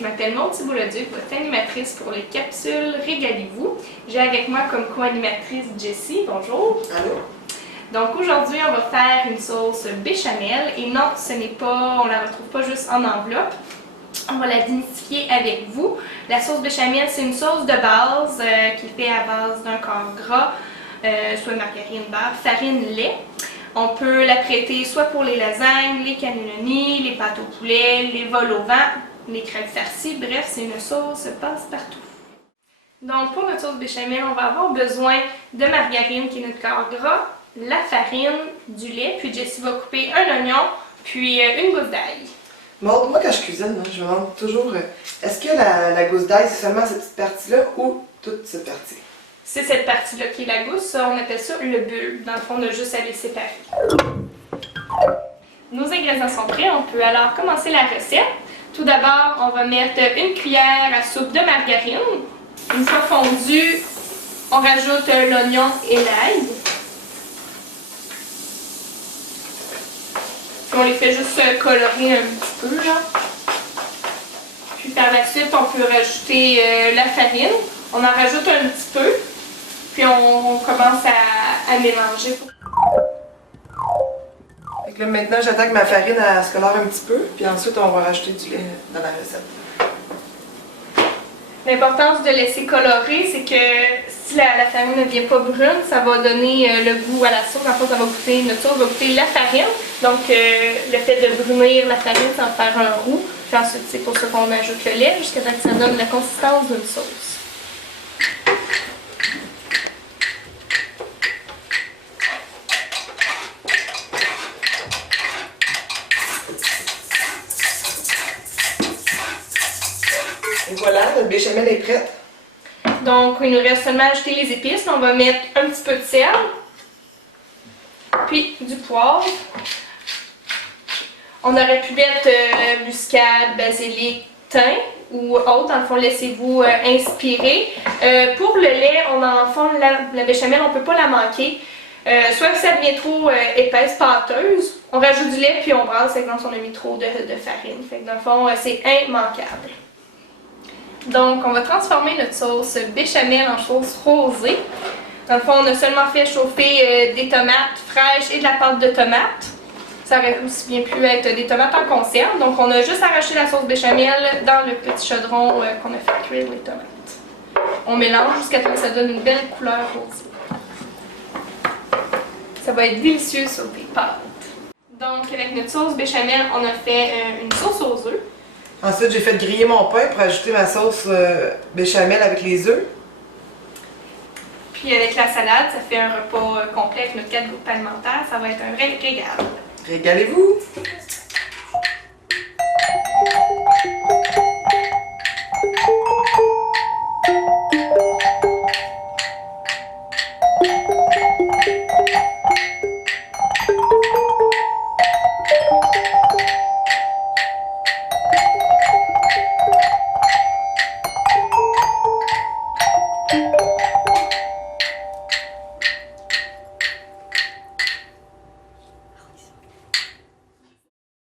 je m'appelle Maud Thibault-Leduc, votre animatrice pour les capsules Régalez-vous. J'ai avec moi comme co-animatrice Jessie. Bonjour. Allô. Donc aujourd'hui, on va faire une sauce béchamel et non, ce n'est pas, on la retrouve pas juste en enveloppe. On va la démystifier avec vous. La sauce béchamel, c'est une sauce de base qui est faite à base d'un corps gras, soit margarine, beurre, farine, lait. On peut la prêter soit pour les lasagnes, les cannelloni, les pâtes au poulet, les vols au vent, les crêpes farcies. Bref, c'est une sauce passe-partout. Donc pour notre sauce béchamel, on va avoir besoin de margarine qui est notre corps gras, la farine, du lait, puis Jessie va couper un oignon, puis une gousse d'ail. Maud, moi quand je cuisine, je me demande toujours, est-ce que la gousse d'ail c'est seulement cette petite partie-là ou toute cette partie? C'est cette partie-là qui est la gousse, on appelle ça le bulbe. Dans le fond, on a juste à les séparer. Nos ingrédients sont prêts, on peut alors commencer la recette. Tout d'abord, on va mettre une cuillère à soupe de margarine. Une fois fondu, on rajoute l'oignon et l'ail. On les fait juste colorer un petit peu, là. Puis par la suite, on peut rajouter la farine. On en rajoute un petit peu. Puis on commence à mélanger. Fait que là, maintenant, j'attends que ma farine elle se colore un petit peu, puis ensuite on va rajouter du lait dans la recette. L'importance de laisser colorer, c'est que si la farine ne devient pas brune, ça va donner le goût à la sauce. En fait, ça va goûter, notre sauce va goûter la farine. Donc, le fait de brunir la farine, ça va faire un roux. Puis ensuite, c'est pour ça qu'on ajoute le lait jusqu'à ce que ça donne la consistance d'une sauce. Et voilà, notre béchamel est prête. Donc, il nous reste seulement à ajouter les épices. On va mettre un petit peu de sel, puis du poivre. On aurait pu mettre muscade, basilic, thym ou autre. Dans le fond, laissez-vous inspirer. Pour le lait, la béchamel, on ne peut pas la manquer. Soit que ça devient trop épaisse, pâteuse, on rajoute du lait puis on brasse, exemple si on a mis trop de farine. Fait que dans le fond, c'est immanquable. Donc, on va transformer notre sauce béchamel en sauce rosée. Dans le fond, on a seulement fait chauffer des tomates fraîches et de la pâte de tomate. Ça aurait aussi bien pu être des tomates en conserve. Donc, on a juste arraché la sauce béchamel dans le petit chaudron qu'on a fait cuire les tomates. On mélange jusqu'à ce que ça donne une belle couleur rosée. Ça va être délicieux sur tes pâtes. Donc, avec notre sauce béchamel, on a fait une sauce aux œufs. Ensuite, j'ai fait griller mon pain pour ajouter ma sauce béchamel avec les œufs. Puis avec la salade, ça fait un repas complet avec notre 4 groupes alimentaires. Ça va être un vrai régal. Régalez-vous!